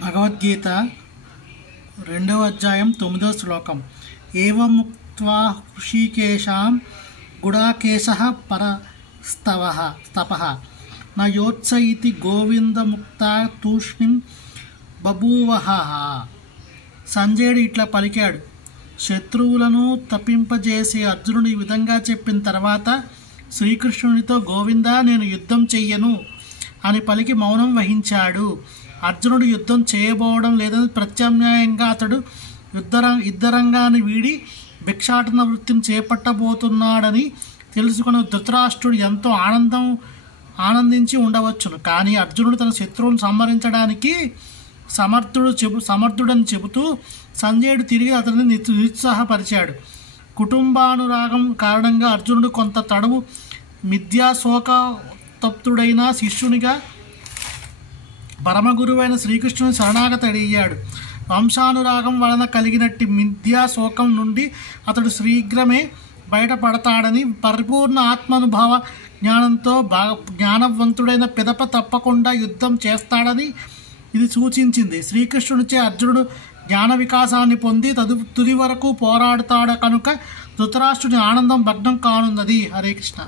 భగవద్గీత 2వ అధ్యాయం 9వ శ్లోకం. ఏవముక్త్వా హృషీకేశం గుడాకేశః పరస్తపః న యోత్స ఇతి గోవిందముక్తా తూష్ణీం బభూవః. సంజయుడు ఇట్లా పలికాడు. శత్రువులను తప్పింపజేసి అర్జునుడు ఈ విధంగా చెప్పిన తర్వాత శ్రీకృష్ణునితో గోవిందా నేను యుద్ధం చెయ్యను అని పలికి మౌనం వహించాడు. అర్జునుడు యుద్ధం చేయబోవడం లేదని ప్రత్యామ్నాయంగా అతడు యుద్ధరంగాన్ని వీడి భిక్షాటన వృత్తిని చేపట్టబోతున్నాడని తెలుసుకున్న ధృతరాష్ట్రుడు ఎంతో ఆనందించి ఉండవచ్చును. కానీ అర్జునుడు తన శత్రువును సంహరించడానికి సమర్థుడని చెబుతూ సంజయుడు తిరిగి అతన్ని నిరుత్సాహపరిచాడు. కుటుంబానురాగం కారణంగా అర్జునుడు కొంత తడువు మిథ్యాశోకతప్తుడైన శిష్యునిగా పరమగురువైన శ్రీకృష్ణుని శరణాగతి అడిగాడు. వంశానురాగం వలన కలిగినట్టి మిథ్యాశోకం నుండి అతడు శీఘ్రమే బయటపడతాడని, పరిపూర్ణ ఆత్మానుభవ జ్ఞానంతో జ్ఞానవంతుడైన పిదప తప్పకుండా యుద్ధం చేస్తాడని ఇది సూచించింది. శ్రీకృష్ణునిచే అర్జునుడు జ్ఞాన వికాసాన్ని పొంది తుది వరకు పోరాడుతాడు కనుక ధృతరాష్ట్రుని ఆనందం భగ్నం కానున్నది. హరే కృష్ణ.